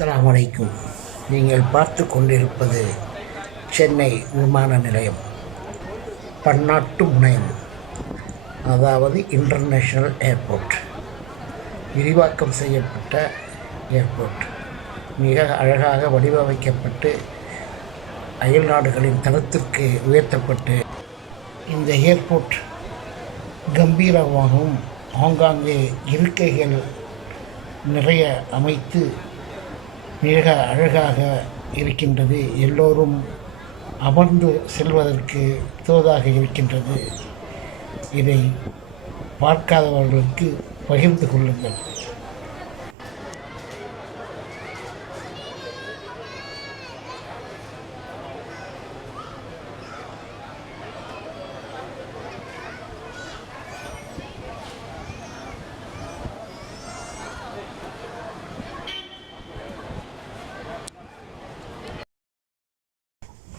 அஸ்லாம் வலைக்கும் நீங்கள் பார்த்து கொண்டிருப்பது சென்னை விமான நிலையம் பன்னாட்டு முனையம் அதாவது இன்டர்நேஷ்னல் ஏர்போர்ட். விரிவாக்கம் செய்யப்பட்ட ஏர்போர்ட். மிக அழகாக வடிவமைக்கப்பட்டு அயல் நாடுகளின் தரத்திற்கு உயர்த்தப்பட்டு இந்த ஏர்போர்ட் கம்பீரமாகவும் ஆங்காங்கே இருக்கைகள் நிறைய அமைத்து மிக அழகாக இருக்கின்றது. எல்லோரும் அமர்ந்து செல்வதற்கு தோதாக இருக்கின்றது. இதை பார்க்காதவர்களுக்கு பகிர்ந்து கொள்ளுங்கள்.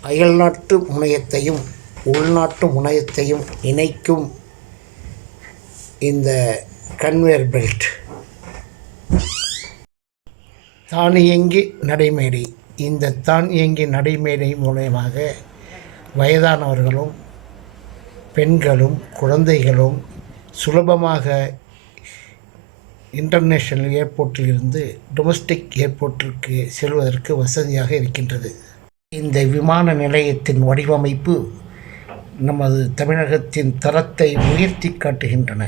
அயல்நாட்டு முனையத்தையும் உள்நாட்டு முனையத்தையும் இணைக்கும் இந்த கன்வேர் பெல்ட் தானியங்கி நடைமேடை. இந்த தானியங்கி நடைமேடை மூலயமாக வயதானவர்களும் பெண்களும் குழந்தைகளும் சுலபமாக இன்டர்நேஷ்னல் ஏர்போர்ட்டிலிருந்து டொமஸ்டிக் ஏர்போர்ட்டிற்கு செல்வதற்கு வசதியாக இருக்கின்றது. இந்த விமான நிலையத்தின் வடிவமைப்பு நமது தமிழகத்தின் தரத்தை உயர்த்தி காட்டுகின்றன.